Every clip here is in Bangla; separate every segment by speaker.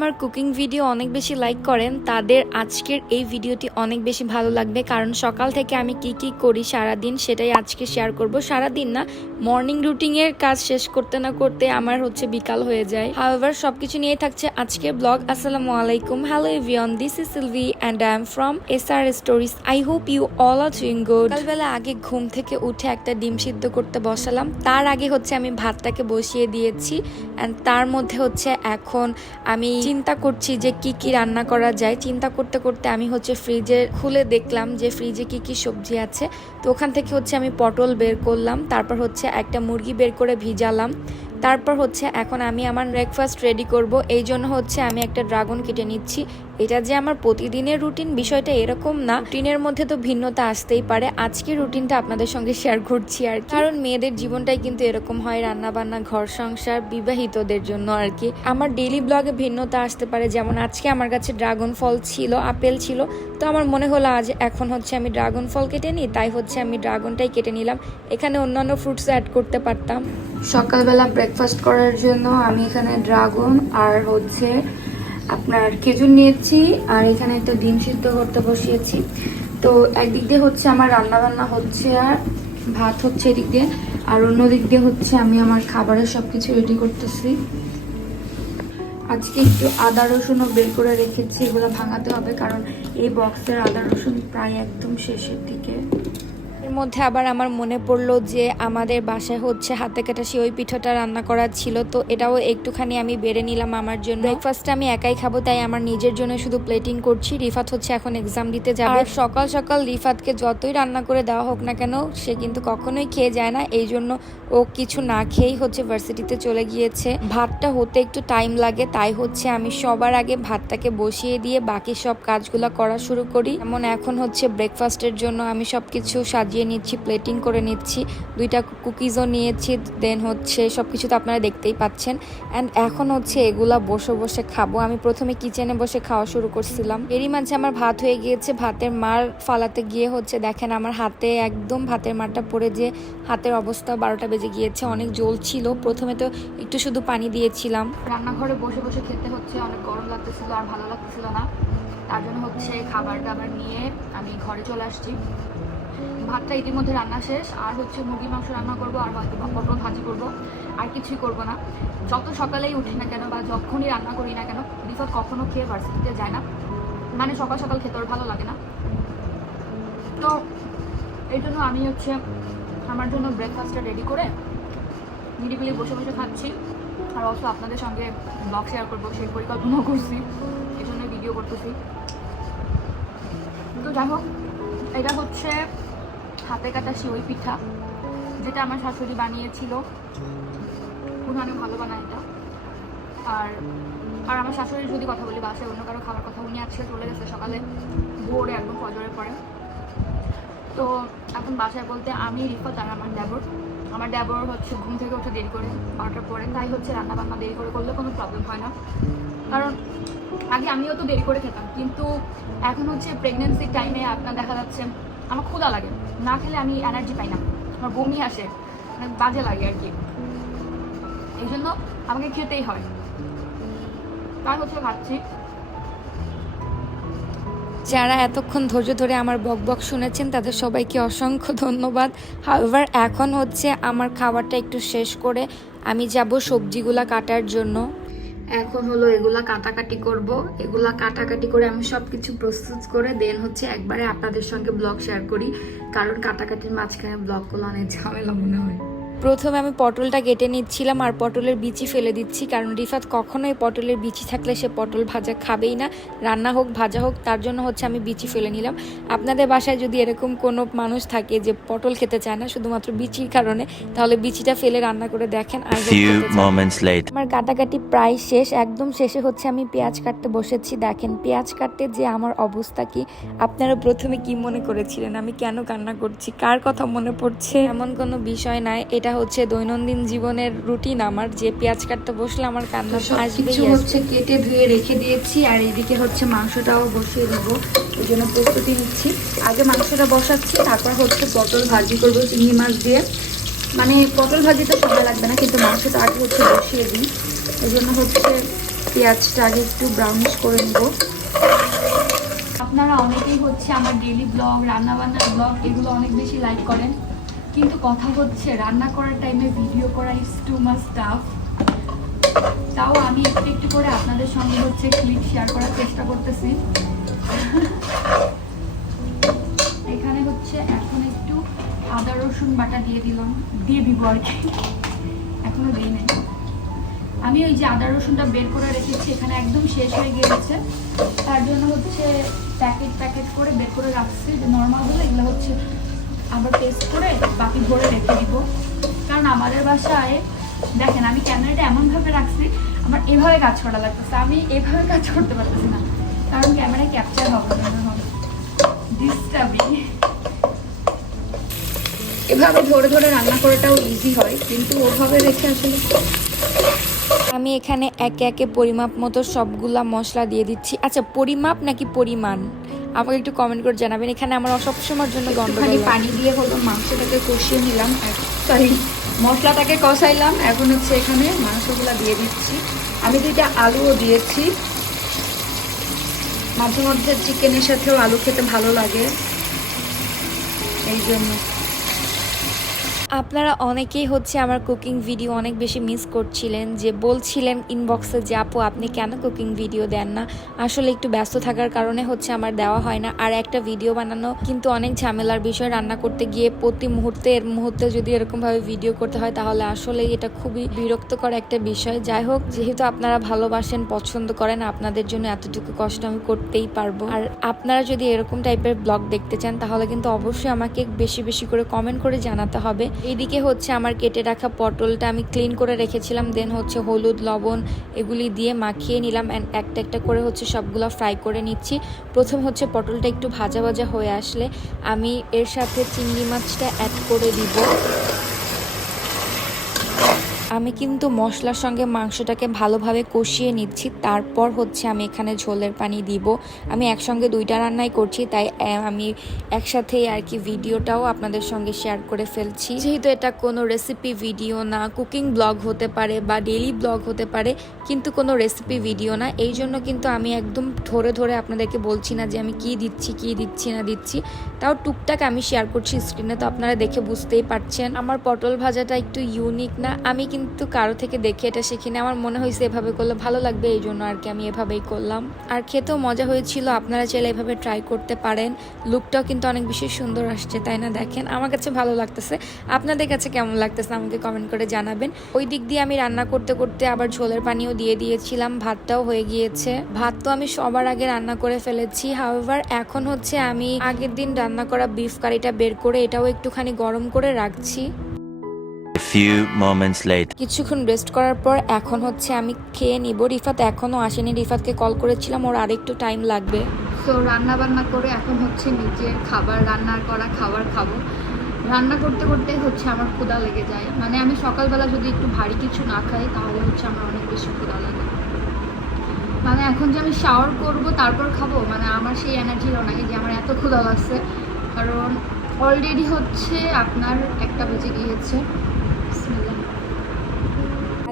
Speaker 1: আমার কুকিং ভিডিও অনেক বেশি লাইক করেন, তাদের আজকের এই ভিডিওটি অনেক বেশি ভালো লাগবে। কারণ সকাল থেকে আমি কি কি করি সারাদিন সেটাই আজকে শেয়ার করব। সারাদিন না মর্নিং রুটিনের কাজ শেষ করতে না করতে আমার হচ্ছে বিকাল হয়ে যায়। হাওয়েভার সবকিছু নিয়ে থাকছে আজকের ব্লগ আসসালামু আলাইকুম। Hello everyone this is Silvi and I am from S R stories I hope you all are doing good সকালবেলা আগে ঘুম থেকে উঠে একটা ডিম সিদ্ধ করতে বসালাম। তার আগে হচ্ছে আমি ভাতটাকে বসিয়ে দিয়েছি। অ্যান্ড তার মধ্যে হচ্ছে এখন আমি চিন্তা করছি যে কি কি রান্না করা যায়। চিন্তা করতে করতে আমি হচ্ছে ফ্রিজে খুলে দেখলাম যে ফ্রিজে কি কি সবজি আছে। তো ওখান থেকে হচ্ছে আমি পটল বের করলাম, তারপর হচ্ছে একটা মুরগি বের করে ভিজালাম। তারপর হচ্ছে এখন আমি আমার ব্রেকফাস্ট রেডি করব। এই জন্য হচ্ছে আমি একটা ড্রাগন কেটে নিচ্ছি। এটা যে আমার প্রতিদিনের রুটিন বিষয়টা এরকম না, রুটিনের মধ্যে তো ভিন্নতা আসতেই পারে। আজকে রুটিনটা আপনাদের সঙ্গে শেয়ার করছি আর কারণ মেয়েদের জীবনটাই কিন্তু এরকম হয় রান্না বান্না ঘর সংসার, বিবাহিতদের জন্য আর কি। আমার ডেইলি ব্লগে ভিন্নতা আসতে পারে, যেমন আজকে আমার কাছে ড্রাগন ফল ছিল, আপেল ছিল। তো আমার মনে হলো, আজ এখন হচ্ছে আমি ড্রাগন ফল কেটে নিই, তাই হচ্ছে আমি ড্রাগনটাই কেটে নিলাম। এখানে অন্যান্য ফ্রুটস অ্যাড করতে পারতাম। সকালবেলা ব্রেকফাস্ট করার জন্য আমি এখানে ড্রাগন আর হচ্ছে আপনার খেজুর নিয়েছি, আর এখানে একটা ডিম সিদ্ধ করতে বসিয়েছি। তো একদিক দিয়ে হচ্ছে আমার রান্না বান্না হচ্ছে আর ভাত হচ্ছে এদিক দিয়ে, আর অন্য দিক দিয়ে হচ্ছে আমি আমার খাবারের সব কিছু রেডি করতেছি। আজকে একটু আদা রসুনও বের করে রেখেছি, এগুলো ভাঙাতে হবে, কারণ এই বক্সের আদা রসুন প্রায় একদম শেষের দিকে। মধ্যে আবার আমার মনে পড়ল যে আমাদের বাসায় হচ্ছে হাতে কাটা ওই পিঠাটা রান্না করা ছিল তো এটাও একটুখানি আমি বেড়ে নিলাম আমার জন্য। ব্রেকফাস্টটা আমি একাই খাব তাই আমার নিজের জন্য শুধু প্লেটিং করছি। রিফাত হচ্ছে এখন এক্সাম দিতে যাবে। আর সকাল সকাল রিফাতকে যতই রান্না করে দেওয়া হোক না কেন সে কিন্তু কখনোই খেয়ে যায় না। এই জন্য ও কিছু না খেয়েই হচ্ছে ভার্সিটিতে চলে গিয়েছে। ভাতটা হতে একটু টাইম লাগে তাই হচ্ছে আমি সবার আগে ভাতটাকে বসিয়ে দিয়ে বাকি সব কাজগুলো করা শুরু করি। যেমন এখন হচ্ছে ব্রেকফাস্টের জন্য আমি সব কিছু সাজিয়ে নিচ্ছি প্লেটিং করে নিচ্ছি, দুইটা কুকিজও নিয়েছি দেন হচ্ছে সব কিছু তো আপনারা দেখতেই পাচ্ছেন। অ্যান্ড এখন হচ্ছে এগুলা বসে বসে খাব। আমি প্রথমে কিচেনে বসে খাওয়া শুরু করছিলাম। এরই মাঝে আমার ভাত হয়ে গিয়েছে, ভাতের মার ফালাতে গিয়ে হচ্ছে দেখেন আমার হাতে একদম ভাতের মারটা পড়ে যে হাতের অবস্থা বারোটা বেজে গিয়েছে, অনেক জল ছিল। প্রথমে তো একটু শুধু পানি দিয়েছিলাম। রান্নাঘরে বসে বসে খেতে হচ্ছে অনেক গরম লাগতেছিল আর ভালো লাগতেছিল না। তার জন্য হচ্ছে খাবার দাবার নিয়ে আমি ঘরে চলে আসছি। ভাতটা ইতিমধ্যে রান্না শেষ, আর হচ্ছে মুরগি মাংস রান্না করব, আর হয়তো পটল ভাজি করব, আর কিছুই করব না। যত সকালেই উঠি না কেন বা যখনই রান্না করি না কেন বিপদ কখনো খেয়ে ভার্সিটিতে যায় না। মানে সকাল সকাল খেতে ভালো লাগে না। তো এই জন্য আমি হচ্ছে আমার জন্য ব্রেকফাস্টটা রেডি করে নিরিবিলি বসে বসে খাচ্ছি। আর অবশ্য আপনাদের সঙ্গে ব্লগ শেয়ার করব, সেই পরিকল্পনাও করছি। এই জন্য ভিডিও করতেছি। তো যাই হোক, এটা হচ্ছে হাতে কাটা শিওই পিঠা, যেটা আমার শাশুড়ি বানিয়েছিল। উনি ভালো বানায় এটা। আর আর আমার শাশুড়ির যদি কথা বলি বাসায় অন্য কারও খাবার কথা, উনি আজকে চলে গেছে সকালে, ভোরে একদম ফজরের পরে তো এখন বাসায় বলতে আমি, রিফত আর আমার দেবর। আমার দেবর হচ্ছে ঘুম থেকে উঠে দেরি করে বারোটার পরে তাই হচ্ছে রান্না বান্না দেরি করে করলে কোনো প্রবলেম হয় না। কারণ আগে আমিও তো দেরি করে খেতাম, কিন্তু এখন হচ্ছে প্রেগনেন্সির টাইমে আপনার দেখা যাচ্ছে আমার ক্ষুধা লাগে। না খেলে আমি এনার্জি পাই না। আমার বমি আসে। মানে বাজে লাগে আর কি। এই জন্য আমাকে খেতেই হয়। তাই হচ্ছে খাচ্ছি যারা এতক্ষণ ধৈর্য ধরে আমার বক বক শুনেছেন, তাদের সবাইকে অসংখ্য ধন্যবাদ। হাওয়েভার এখন হচ্ছে আমার খাবারটা একটু শেষ করে আমি যাব সবজিগুলা কাটার জন্য। এখন হলো এগুলা কাটাকাটি করব। এগুলা কাটাকাটি করে আমি সব কিছু প্রস্তুত করে দেন হচ্ছে একবারে আপনাদের সঙ্গে ব্লগ শেয়ার করি। কারণ কাটাকাটির মাঝখানে ব্লগ করলে অনেক ঝামেলা মনে হয়। প্রথমে আমি পটলটা কেটে নিচ্ছিলাম আর পটলের বিচি ফেলে দিচ্ছি কারণ রিফাত কখনোই পটলের বিচি থাকলে সে পটল ভাজা খাবেই না। রান্না হোক ভাজা হোক তার জন্য হচ্ছে আমি বিচি ফেলে নিলাম। আপনাদের বাসায় যদি এরকম কোনো মানুষ থাকে যে পটল খেতে চায় না শুধুমাত্র বিচির কারণে তাহলে বিচিটা ফেলে রান্না করে দেখেন আর. আমার কাটাকাটি প্রায় শেষ একদম শেষে হচ্ছে আমি পেঁয়াজ কাটতে বসেছি। দেখেন পেঁয়াজ কাটতে যে আমার অবস্থা কি? আপনারা প্রথমে কি মনে করেছিলেন? আমি কেন কান্না করছি? কার কথা মনে পড়ছে? এমন কোনো বিষয় নাই এটা হচ্ছে দৈনন্দিন জীবনের রুটিন। আমার যে পেঁয়াজ কাটতে বসলে আমার কান্না আসবেই হচ্ছে কেটে ধুয়ে রেখে দিয়েছি আর এদিকে হচ্ছে মাংসটাও বসিয়ে দেবো। ওই জন্য প্রস্তুতি নিচ্ছি। আগে মাংসটা বসাচ্ছি তারপর হচ্ছে পটল ভাজি করব চিংড়ি মাছ দিয়ে। মানে পটল ভাজিতে সময় লাগবে না কিন্তু মাংসটা আগে হচ্ছে বসিয়ে দিই। ওই জন্য হচ্ছে
Speaker 2: পেঁয়াজটা আগে একটু ব্রাউনিশ করে নেব। আপনারা অনেকেই হচ্ছে আমার ডেলি ব্লগ রান্নাবান্নার ব্লগ এগুলো অনেক বেশি লাইক করেন। কিন্তু কথা হচ্ছে, রান্না করার টাইমে ভিডিও করা ইজ টু মাচ টাফ তাও আমি একটু একটু করে আপনাদের সঙ্গে হচ্ছে ক্লিপ শেয়ার করার চেষ্টা করতেছি। এখানে হচ্ছে এখন একটু আদা, রসুন বাটা দিয়ে দিলাম। দিয়ে দিব আর কি। এখনও দিই নাই। আমি ওই যে আদা, রসুনটা বের করে রেখেছি, এখানে একদম শেষ হয়ে গিয়েছে। তার জন্য হচ্ছে প্যাকেট প্যাকেট করে বের করে রাখছি। নর্মালগুলো এগুলো হচ্ছে আবার পেস্ট করে বাকি ভরে রেখে দিব। কারণ আমাদের বাসায়, দেখেন আমি ক্যামেরাটা এমনভাবে রাখছি, আমার এভাবে কাজ করা লাগতেছে, আমি এভাবে কাজ করতে পারতেছি না। কারণ ক্যামেরায় ক্যাপচার হবে না হবে ডিস্টার্বিং এভাবে ধরে ধরে রান্না করাটাও ইজি হয়, কিন্তু ওভাবে রেখে আসলে
Speaker 1: আমি এখানে একে একে পরিমাপ মতো সবগুলা মশলা দিয়ে দিচ্ছি। আচ্ছা পরিমাপ নাকি পরিমাণ? আমাকে একটু কমেন্ট করে জানাবেন। এখানে আমার সবসময়ের জন্য গন্ডগোল
Speaker 2: পানি দিয়ে হলো মাংসটাকে কষিয়ে নিলাম। সরি মশলাটাকে কষাইলাম। এখন হচ্ছে এখানে মাংসগুলো দিয়ে দিচ্ছি। আমি দুইটা আলুও দিয়েছি। মাঝে মধ্যে চিকেনের সাথেও আলু খেতে ভালো লাগে। এই জন্য।
Speaker 1: আপনারা অনেকেই হচ্ছে আমার কুকিং ভিডিও অনেক বেশি মিস করছিলেন, যে বলছিলেন ইনবক্সে যে, আপু, আপনি কেন কুকিং ভিডিও দেন না? আসলে একটু ব্যস্ত থাকার কারণে হচ্ছে আমার দেওয়া হয় না। আর একটা ভিডিও বানানো কিন্তু অনেক ঝামেলার বিষয়। রান্না করতে গিয়ে প্রতি মুহূর্তে, এর মুহূর্তে যদি এরকমভাবে ভিডিও করতে হয়, তাহলে আসলে এটা খুবই বিরক্তকর একটা বিষয়। যাই হোক, যেহেতু আপনারা ভালোবাসেন, পছন্দ করেন, আপনাদের জন্য এতটুকু কষ্ট আমি করতেই পারব। আর আপনারা যদি এরকম টাইপের ব্লগ দেখতে চান, তাহলে কিন্তু অবশ্যই আমাকে বেশি বেশি করে কমেন্ট করে জানাতে হবে। এইদিকে হচ্ছে আমার কেটে রাখা পটলটা আমি ক্লিন করে রেখেছিলাম দেন হচ্ছে হলুদ, লবণ এগুলি দিয়ে মাখিয়ে নিলাম অ্যান্ড একটা একটা করে হচ্ছে সবগুলো ফ্রাই করে নিচ্ছি। প্রথম হচ্ছে পটলটা একটু ভাজা ভাজা হয়ে আসলে আমি এর সাথে চিংড়ি মাছটা অ্যাড করে দিব। আমি কিন্তু মশলার সঙ্গে মাংসটাকে ভালোভাবে কষিয়ে নিচ্ছি। তারপর হচ্ছে আমি এখানে ঝোলের পানি দিব। আমি একসঙ্গে দুইটা রান্নাই করছি, তাই আমি একসাথেই আর কি ভিডিওটাও আপনাদের সঙ্গে শেয়ার করে ফেলছি। যেহেতু এটা কোনো রেসিপি ভিডিও না কুকিং ব্লগ হতে পারে বা ডেইলি ব্লগ হতে পারে, কিন্তু কোনো রেসিপি ভিডিও না। এই জন্য কিন্তু আমি একদম ধরে ধরে আপনাদেরকে বলছি না যে আমি কি দিচ্ছি কি দিচ্ছি, না দিচ্ছি। তাও টুকটাক আমি শেয়ার করছি স্ক্রিনে তো আপনারা দেখে বুঝতেই পারছেন। আমার পটল ভাজাটা একটু ইউনিক না। আমি কিন্তু কারও থেকে দেখে এটা শিখিনি আমার মনে হয়েছে এভাবে করলে ভালো লাগবে, এই জন্য আর কি আমি এভাবেই করলাম। আর খেতেও মজা হয়েছিল, আপনারা চাইলে এভাবে ট্রাই করতে পারেন। লুকটাও কিন্তু অনেক বেশি সুন্দর আসছে, তাই না? দেখেন, আমার কাছে ভালো লাগতেছে। আপনাদের কাছে কেমন লাগতেছে আমাকে কমেন্ট করে জানাবেন। ওই দিক দিয়ে আমি রান্না করতে করতে আবার ঝোলের পানিও দিয়ে দিয়েছিলাম, ভাতটাও হয়ে গিয়েছে। ভাত তো আমি সবার আগে রান্না করে ফেলেছি হাওয়েভার এখন হচ্ছে আমি আগের দিন রান্না করা বিফ কারিটা বের করে এটাও একটুখানি গরম করে রাখছি।
Speaker 3: Few moments later.
Speaker 1: কিছুক্ষণ রেস্ট করার পর এখন হচ্ছে আমি খেয়ে নিব। রিফাত এখনও আসেনি। রিফাতকে কল করেছিলাম ওর আরেকটু টাইম লাগবে।
Speaker 2: তো রান্না বান্না করে এখন হচ্ছে নিজের খাবার রান্না করা খাবার খাব। রান্না করতে করতে হচ্ছে আমার ক্ষুধা লেগে যায়। মানে আমি সকালবেলা যদি একটু ভারী কিছু না খাই তাহলে হচ্ছে আমার অনেক বেশি ক্ষুধা লাগে। মানে এখন যে আমি শাওয়ার করব তারপর খাব মানে আমার সেই এনার্জিও নাই যে আমার এত ক্ষুধা লাগছে। কারণ অলরেডি হচ্ছে আপনার একটা বেজে গিয়েছে।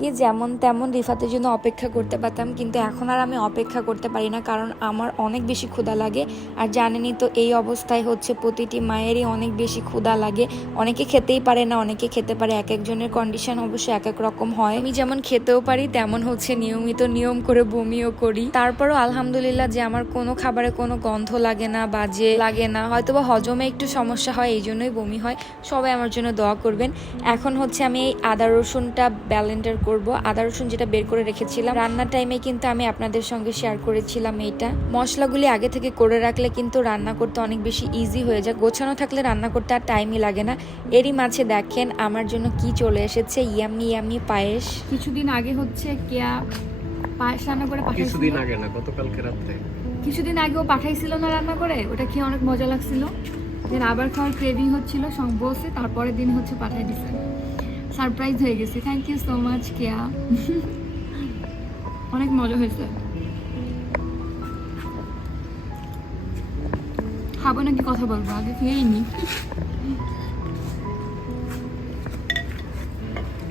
Speaker 1: আগে যেমন তেমন রিফাতের জন্য অপেক্ষা করতে পারতাম, কিন্তু এখন আর আমি অপেক্ষা করতে পারি না, কারণ আমার অনেক বেশি ক্ষুধা লাগে। আর জানেনই তো, এই অবস্থায় হচ্ছে প্রতিটি মায়েরই অনেক বেশি ক্ষুধা লাগে। অনেকে খেতেই পারে না, অনেকে খেতে পারে, এক একজনের কন্ডিশন অবশ্য এক এক রকম হয়। আমি যেমন খেতেও পারি, তেমন হচ্ছে নিয়মিত নিয়ম করে বমিও করি। তারপরও আলহামদুলিল্লাহ যে আমার কোনো খাবারে কোনো গন্ধ লাগে না বাজে লাগে না হয়তো বা হজমে একটু সমস্যা হয়, এই জন্যই বমি হয়। সবাই আমার জন্য দোয়া করবেন। এখন হচ্ছে আমি এই আদা রসুনটা ব্যালেন্ডার করব। আদা রসুন যেটা বের করে রেখেছিলাম। রান্নার টাইমে কিন্তু আমি আপনাদের সঙ্গে শেয়ার করেছিলাম এইটা মশলাগুলি আগে থেকে করে রাখলে কিন্তু রান্না করতে অনেক বেশি ইজি হয়ে যায়। গোছানো থাকলে রান্না করতে আর টাইমই লাগে না। এরই মাঝে দেখেন আমার জন্য কি চলে এসেছে। ইয়ামি ইয়ামি পায়েস।
Speaker 2: কিছুদিন আগে হচ্ছে কেয়া পায়েস রান্না করে
Speaker 4: কিছুদিন আগে না গতকালকে রাত্রে।
Speaker 2: কিছুদিন আগেও পাঠাইছিল না রান্না করে? ওটা খেয়ে অনেক মজা লাগছিল। আবার খাওয়ার ক্রেভিং হচ্ছিল বসে তারপরের দিন হচ্ছে পাঠাই দিছে। সারপ্রাইজ হয়ে গেছে। Thank you so much Keya. অনেক মজা হয়েছে। খাব নাকি কথা বলব? আগে খেয়েই নি।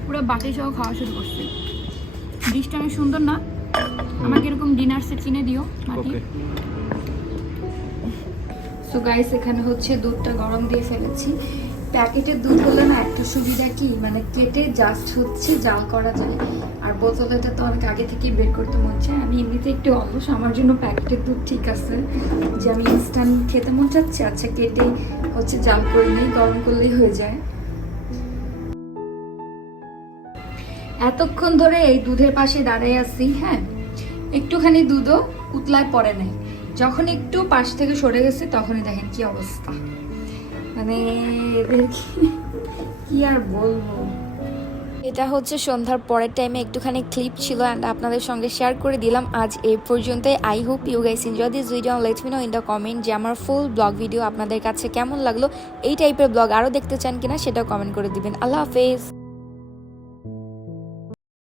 Speaker 2: পুরো বাটি সহ খাওয়া শুরু করছে। ডিশটা অনেক সুন্দর না? আমাকে এরকম ডিনার সেট কিনে দিও মাটি সো গাইস এখানে হচ্ছে দুধটা গরম দিয়ে ফেলেছি। প্যাকেটের দুধ হলে না একটা সুবিধা কি? মানে কেটে জাস্ট হচ্ছে জাল করা যায়। আর বোতলেটা তো অনেক আগে থেকেই বের করতে মন চায়। আমি এমনিতে একটু অলস, আমার জন্য প্যাকেটের দুধ ঠিক আছে। যে আমি ইনস্ট্যান্ট খেতে মন চাচ্ছে আচ্ছা কেটে হচ্ছে জাল করে নিই, গরম করলেই হয়ে যায়। এতক্ষণ ধরে এই দুধের পাশে দাঁড়িয়ে আছি হ্যাঁ? একটুখানি দুধও উতলায় পড়ে নাই। যখন একটু পাশ থেকে সরে গেছে, তখনই দেখেন কি অবস্থা। মানে এদেরকে কি- আর বলব?
Speaker 1: এটা হচ্ছে সন্ধ্যার পরের টাইমে একটুখানি ক্লিপ ছিল অ্যান্ড আপনাদের সঙ্গে শেয়ার করে দিলাম। আজ এই পর্যন্তই। I hope you guys enjoy this video let me know in the comment যে আমার ফুল ব্লগ ভিডিও আপনাদের কাছে কেমন লাগল। এই টাইপের ব্লগ আরও দেখতে চান কিনা সেটাও কমেন্ট করে দিবেন। আল্লাহ হাফেজ।